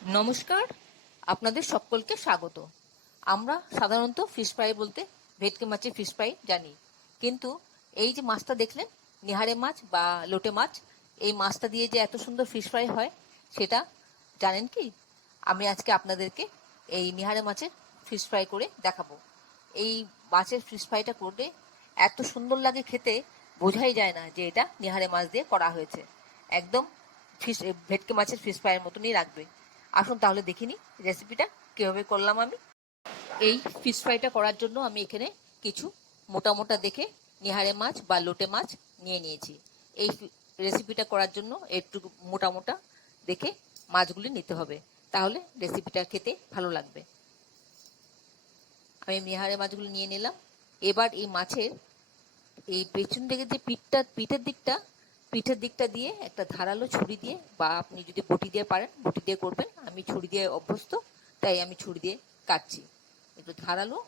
নমস্কার, আপনাদের সকলকে স্বাগত। আমরা সাধারণত ফিশ ফ্রাই বলতে ভেটকি মাছের ফিশ ফ্রাই জানি, কিন্তু এই যে মাছটা দেখলেন, নিহারে মাছ বা লোটে মাছ, এই মাছটা দিয়ে যে এত সুন্দর ফিশ ফ্রাই হয় সেটা জানেন কি? আমি আজকে আপনাদেরকে এই নিহারে মাছের ফিশ ফ্রাই করে দেখাবো। এই মাছের ফিশ ফ্রাইটা করলে এত সুন্দর লাগে খেতে, বোঝাই যায় না যে এটা নিহারে মাছ দিয়ে করা হয়েছে। একদম ফিশ ভেটকি মাছের ফিশ ফ্রাইয়ের মতনই লাগবে। আসুন তাহলে দেখিনি রেসিপিটা কিভাবে করলাম আমি। এই ফিশ ফ্রাইটা করার জন্য আমি এখানে কিছু মোটা মোটা দেখে নিহারে মাছ বা লোটে মাছ নিয়ে নিয়েছি। এই রেসিপিটা করার জন্য একটু মোটা মোটা দেখে মাছগুলি নিতে হবে, তাহলে রেসিপিটা খেতে ভালো লাগবে। আমি নিহারে মাছগুলো নিয়ে নিলাম। এবার এই মাছের এই পেছন দিকে যে পিঠের দিকটা দিয়ে একটা ধারালো ছুরি দিয়ে, বা আপনি যদি বটি দিয়ে পারেন বটি দিয়ে করবেন, আমি ছুরি দিয়ে অভ্যস্ত তাই আমি ছুরি দিয়ে কাটছি। একটু ধারালো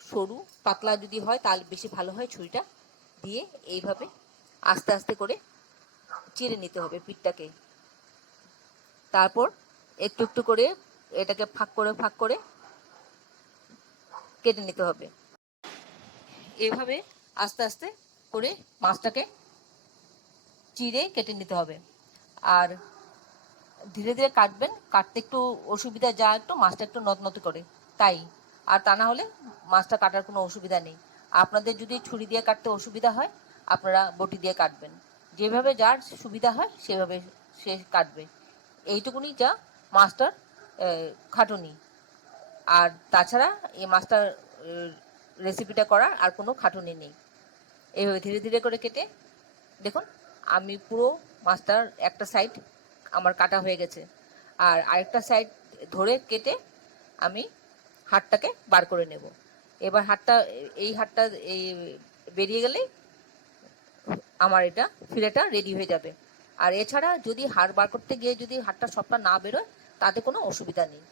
সরু পাতলা যদি হয় তাহলে বেশি ভালো হয়। ছুরিটা দিয়ে এইভাবে আস্তে আস্তে করে চিড়ে নিতে হবে পিঠটাকে। তারপর একটু একটু করে এটাকে ফাঁক করে কেটে নিতে হবে। এভাবে আস্তে আস্তে করে মাছটাকে চিড়ে কেটে নিতে হবে। আর ধীরে ধীরে কাটবেন, কাটতে একটু অসুবিধা যা একটু মাছটা একটু নতনতে করে তাই। আর তা না হলে মাছটা কাটার কোনো অসুবিধা নেই। আপনাদের যদি ছুরি দিয়ে কাটতে অসুবিধা হয় আপনারা বটি দিয়ে কাটবেন, যেভাবে যার সুবিধা হয় সেভাবে সে কাটবে। এইটুকুনি যা মাছটার খাটুনি। আর তাছাড়া এই মাছটার রেসিপিটা করার আর কোনো খাটুনি নেই। এইভাবে ধীরে ধীরে করে কেটে দেখুন, আমি পুরো মাছটার একটা সাইড আমার কাটা হয়ে গেছে। আর আরেকটা সাইড ধরে কেটে আমি হাড়টাকে বার করে নেব। এবার হাড়টা এই বেরিয়ে গেলেই আমার এটা ফিলেটা রেডি হয়ে যাবে। আর এছাড়া যদি হাড় বার করতে গিয়ে যদি হাড়টা সবটা না বেরোয় তাতে কোনো অসুবিধা নেই।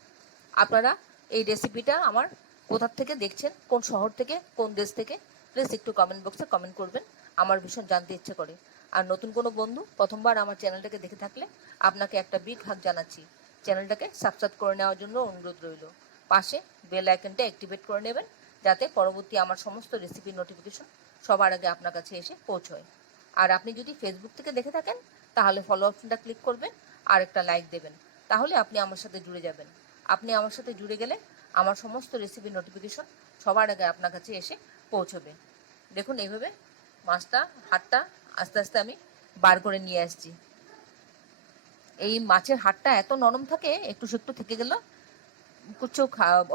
আপনারা এই রেসিপিটা আমার কোথা থেকে দেখছেন, কোন শহর থেকে, কোন দেশ থেকে, প্লিজ একটু কমেন্ট বক্সে কমেন্ট করবেন, আমার ভীষণ জানতে ইচ্ছে করে। আর নতুন কোনো বন্ধু প্রথমবার আমার চ্যানেলটাকে দেখে থাকলে আপনাকে একটা বিগ হাগ জানাচ্ছি, চ্যানেলটাকে সাবস্ক্রাইব করে নেওয়ার জন্য অনুরোধ রইল। পাশে বেল আইকনটা অ্যাক্টিভেট করে নেবেন, যাতে পরবর্তী আমার সমস্ত রেসিপির নোটিফিকেশন সবার আগে আপনার কাছে এসে পৌঁছয়। আর আপনি যদি ফেসবুক থেকে দেখে থাকেন তাহলে ফলো অপশনটা ক্লিক করবেন আর একটা লাইক দেবেন, তাহলে আপনি আমার সাথে জুড়ে যাবেন। আপনি আমার সাথে জুড়ে গেলে আমার সমস্ত রেসিপির নোটিফিকেশন সবার আগে আপনার কাছে এসে পৌঁছবে। দেখুন এইভাবে মাছটা হাড়টা আস্তে আস্তে আমি বার করে নিয়ে আসছি। এই মাছের হাড়টা এত নরম থাকে, একটু একটু থেকে গেলে কিছু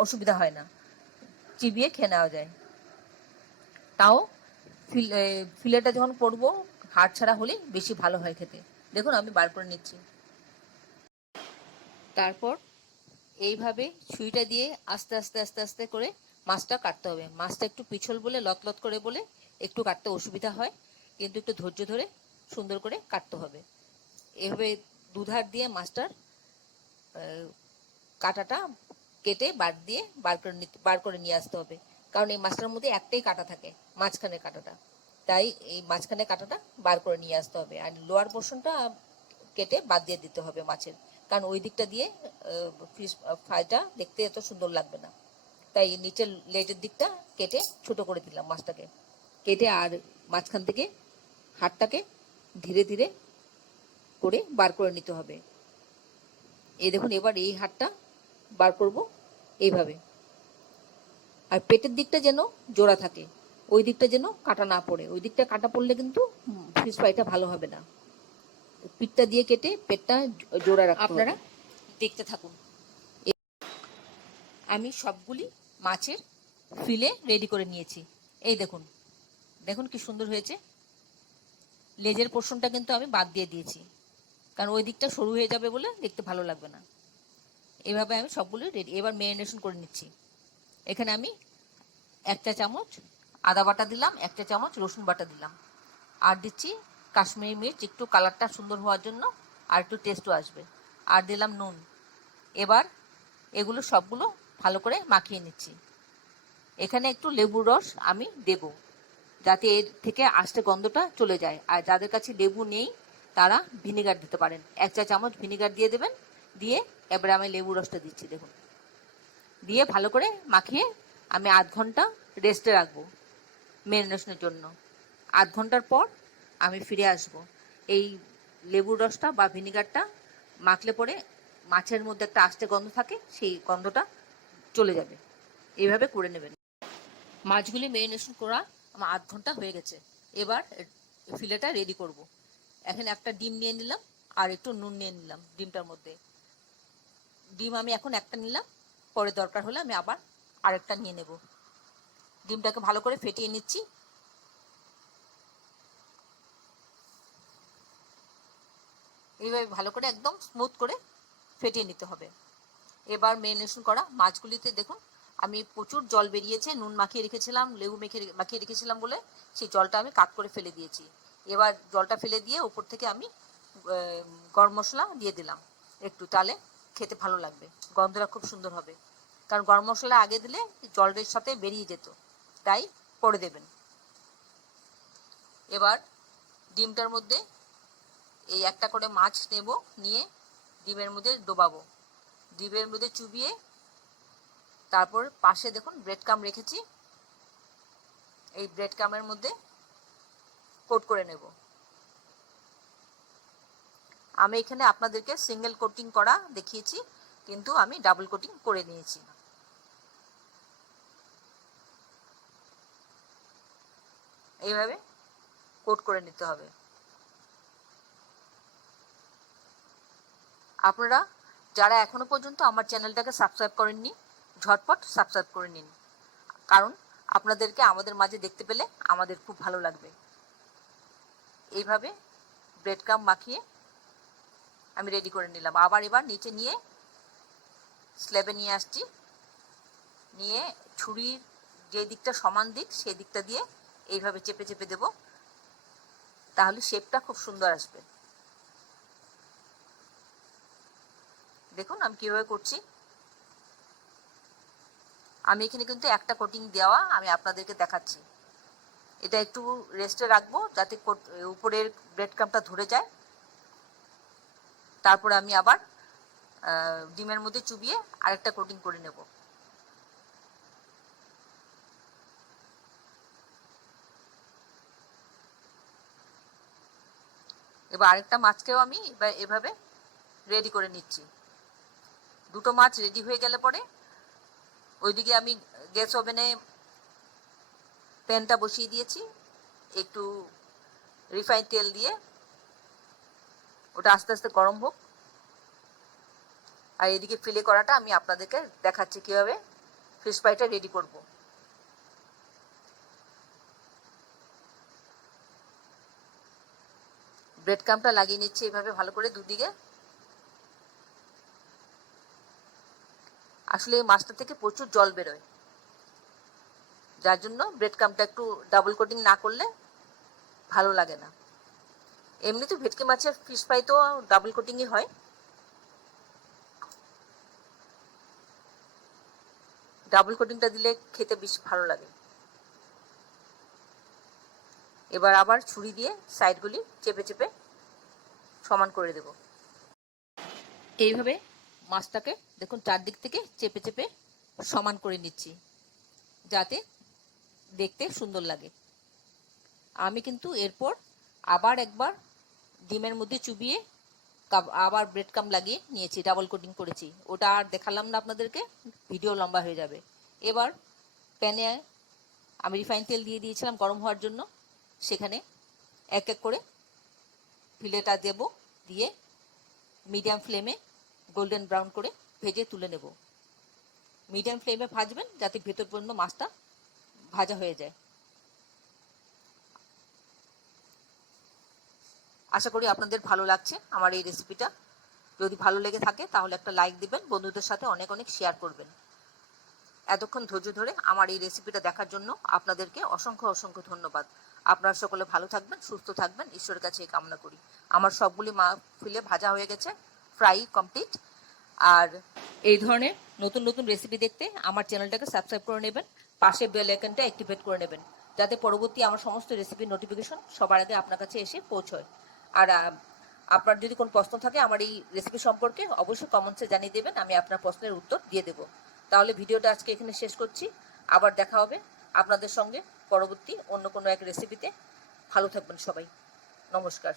অসুবিধা হয় না, চিবিয়ে খেয়ে নেওয়া যায়। তাও ফিলেটা যখন করবো হাড় ছাড়া হলেই বেশি ভালো হয় খেতে। দেখুন আমি বার করে নিচ্ছি। তারপর এইভাবে ছুরিটা দিয়ে আস্তে আস্তে আস্তে আস্তে করে মাছটা কাটতে হবে। মাছটা একটু পিছল বলে লতলত করে বলে একটু কাটতে অসুবিধা হয়, কিন্তু একটু ধৈর্য ধরে সুন্দর করে কাটতে হবে। এভাবে দুধার দিয়ে মাছটার কাঁটাটা কেটে বার করে নিয়ে আসতে হবে, কারণ এই মাছটার মধ্যে একটাই কাঁটা থাকে, মাঝখানে কাঁটাটা। তাই এই মাঝখানে কাঁটাটা বার করে নিয়ে আসতে হবে। আর লোয়ার পোর্শনটা কেটে বাদ দিয়ে দিতে হবে মাছের, কারণ ওই দিকটা দিয়ে ফিশ ফ্রাইটা দেখতে এত সুন্দর লাগবে না। তাই নিচের লেজের দিকটা কেটে ছোট করে দিলাম মাছটাকে কেটে। আর মাঝখান থেকে হাড়টাকে ধীরে ধীরে করে বার করে নিতে হবে। এই দেখুন এবার এই হাড়টা বার করব এইভাবে। আর পেটের দিকটা যেন জোড়া থাকে, ওই দিকটা যেন কাটা না পড়ে। ওই দিকটা কাটা পড়লে কিন্তু ফিশ ফ্রাইটা ভালো হবে না। পিঠটা দিয়ে কেটে পেটটা জোড়া রাখতে হবে। আপনারা দেখতে থাকুন। আমি সবগুলি মাছের ফিলে রেডি করে নিয়েছি। এই দেখুন, দেখুন কি সুন্দর হয়েছে। লেজের পোর্শনটা কিন্তু আমি বাদ দিয়ে দিয়েছি, কারণ ওই দিকটা সরু হয়ে যাবে বলে দেখতে ভালো লাগবে না। এইভাবে আমি সবগুলো রেডি। এবার ম্যারিনেশন করে নিচ্ছি। এখানে আমি 1 চা চামচ আদা বাটা দিলাম, 1 চা চামচ রসুন বাটা দিলাম, আর দিচ্ছি কাশ্মীরি মির্চ একটু কালারটা সুন্দর হওয়ার জন্য, আর একটু টেস্টও আসবে। আর দিলাম নুন। এবার এগুলো সবগুলো ভালো করে মাখিয়ে নিচ্ছি। এখানে একটু লেবুর রস আমি দেব, যাতে এর থেকে আস্তে গন্ধটা চলে যায়। আর যাদের কাছে লেবু নেই তারা ভিনেগার দিতে পারেন, 1 চা চামচ ভিনেগার দিয়ে দেবেন। দিয়ে এবারে আমি লেবু রসটা দিচ্ছি, দেখুন, দিয়ে ভালো করে মাখিয়ে আমি আধ ঘন্টা রেস্টে রাখবো ম্যারিনেশনের জন্য। আধ ঘন্টার পর আমি ফিরে আসব। এই লেবুর রসটা বা ভিনিগারটা মাখলে পরে মাছের মধ্যে একটা আষ্টে গন্ধ থাকে, সেই গন্ধটা চলে যাবে। এইভাবে করে নেবেন। মাছগুলি ম্যারিনেশন করা আমার আধ ঘন্টা হয়ে গেছে। এবার ফিলেটা রেডি করব। এখানে একটা ডিম নিয়ে নিলাম আর একটু নুন নিয়ে নিলাম ডিমটার মধ্যে। ডিম আমি এখন একটা নিলাম, পরে দরকার হলে আমি আবার আরেকটা নিয়ে নেব। ডিমটাকে ভালো করে ফেটিয়ে নিচ্ছি। এইভাবে ভালো করে একদম স্মুথ করে ফেটিয়ে নিতে হবে। এবার ম্যারিনেশন করা মাছগুলিতে দেখুন আমি প্রচুর জল বেরিয়েছে, নুন মাখিয়ে রেখেছিলাম, লেবু মাখিয়ে রেখেছিলাম বলে সেই জলটা আমি কাট করে ফেলে দিয়েছি। এবার জলটা ফেলে দিয়ে উপর থেকে আমি গরম মশলা দিয়ে দিলাম একটু, তাহলে খেতে ভালো লাগবে, গন্ধটা খুব সুন্দর হবে। কারণ গরম মশলা আগে দিলে জলের সাথে বেরিয়ে যেত, তাই পরে দেবেন। এবার ডিমটার মধ্যে এই একটা করে মাছ নেব, নিয়ে ডিমের মধ্যে ডোবাবো, ডিমের মধ্যে চুবিয়ে তারপর পাশে দেখুন ব্রেড ক্রাম্ব রেখেছি, এই ব্রেড ক্রাম্বের মধ্যে কোট করে নেব। আমি এখানে আপনাদেরকে সিঙ্গেল কোটিং করা দেখিয়েছি, কিন্তু আমি ডাবল কোটিং করে নিয়েছি। এইভাবে কোট করে নিতে হবে। আপনারা যারা এখনো পর্যন্ত আমার চ্যানেলটাকে সাবস্ক্রাইব করেননি, ঝটপট সাবস্ক্রাইব করে নিন, কারণ আপনাদেরকে আমাদের মাঝে দেখতে পেলে আমাদের খুব ভালো লাগবে। এইভাবে ব্রেড ক্রাম্ব মাখিয়ে আমি রেডি করে নিলাম। আবার এবার নিচে নিয়ে স্ল্যাবে নিয়ে আসছি, নিয়ে ছুরির যে দিকটা সমান দিক সেই দিকটা দিয়ে এইভাবে চেপে চেপে দেব, তাহলে শেপটা খুব সুন্দর আসবে। দেখুন আমি কিভাবে করছি। আমি এখানে কিন্তু একটা কোটিং দেওয়া আমি আপনাদেরকে দেখাচ্ছি। এটা একটু রেস্টে রাখবো যাতে উপরের ব্রেড ক্রাম্বটা ধরে যায়। তারপরে আমি আবার ডিমের মধ্যে চুবিয়ে আরেকটা কোটিং করে নেব। এবার আরেকটা মাছকেও আমি এভাবে রেডি করে নিচ্ছি। দুটো মাছ রেডি হয়ে গেলে পরে ওইদিকে আমি গ্যাস ওভেনে প্যানটা বসিয়ে দিয়েছি, একটু রিফাইন তেল দিয়ে ওটা আস্তে আস্তে গরম হোক। আর এদিকে ফিলে করাটা আমি আপনাদেরকে দেখাচ্ছি কিভাবে ফিশ ফ্রাইটা রেডি করব। ব্রেড ক্রাম্বটা লাগিয়ে নিচ্ছি এইভাবে ভালো করে দুদিকে। আসলে এই মাছটা থেকে প্রচুর জল বেরোয়, যার জন্য ব্রেড ক্রাম্বটা একটু ডাবল কোটিং না করলে ভালো লাগে না। এমনিতে ভেটকি মাছের ফিশ ফ্রাই তো ডাবল কোটিংই হয়। ডাবল কোটিংটা দিলে খেতে বেশ ভালো লাগে। এবার আবার ছুরি দিয়ে সাইডগুলি চেপে চেপে সমান করে দেব। এইভাবে মাছটাকে দেখুন চারদিক থেকে চেপে চেপে সমান করে নিচ্ছি, যাতে দেখতে সুন্দর লাগে। আমি কিন্তু এরপর আবার একবার ডিমের মধ্যে চুবিয়ে আবার ব্রেড ক্রাম্ব লাগিয়ে নিয়েছি, ডাবল কোটিং করেছি। ওটা আর দেখালাম না আপনাদেরকে, ভিডিও লম্বা হয়ে যাবে। এবার প্যানে আমি রিফাইন তেল দিয়ে দিয়েছিলাম গরম হওয়ার জন্য, সেখানে এক এক করে ফিলেটা দেব, দিয়ে মিডিয়াম ফ্লেমে গোল্ডেন ব্রাউন করে ভেজে তুলে নেব। মিডিয়াম ফ্লেমে ভাজবেন যাতে ভেতর পর্যন্ত মাছটা ভাজা হয়ে যায়। আশা করি আপনাদের ভালো লাগছে আমার এই রেসিপিটা। যদি ভালো লেগে থাকে তাহলে একটা লাইক দিবেন, বন্ধুদের সাথে অনেক অনেক শেয়ার করবেন। এতক্ষণ ধৈর্য ধরে আমার এই রেসিপিটা দেখার জন্য আপনাদেরকে অসংখ্য অসংখ্য ধন্যবাদ। আপনারা সকলে ভালো থাকবেন, সুস্থ থাকবেন, ঈশ্বরের কাছে এই কামনা করি। আমার সবগুলি ফিলে ভাজা হয়ে গেছে, ফ্রাই কমপ্লিট। আর এই ধরনের নতুন নতুন রেসিপি দেখতে আমার চ্যানেলটাকে সাবস্ক্রাইব করে নেবেন, পাশে বেল আইকনটা অ্যাক্টিভেট করে নেবেন, যাতে পরবর্তী আমার সমস্ত রেসিপির নোটিফিকেশন সবার আগে আপনার কাছে এসে পৌঁছয়। আর আপনার যদি কোনো প্রশ্ন থাকে আমার এই রেসিপি সম্পর্কে অবশ্যই কমেন্টসে জানিয়ে দেবেন, আমি আপনার প্রশ্নের উত্তর দিয়ে দেব। তাহলে ভিডিওটা আজকে এখানে শেষ করছি, আবার দেখা হবে আপনাদের সঙ্গে পরবর্তী অন্য কোনো এক রেসিপিতে। ভালো থাকবেন সবাই, নমস্কার।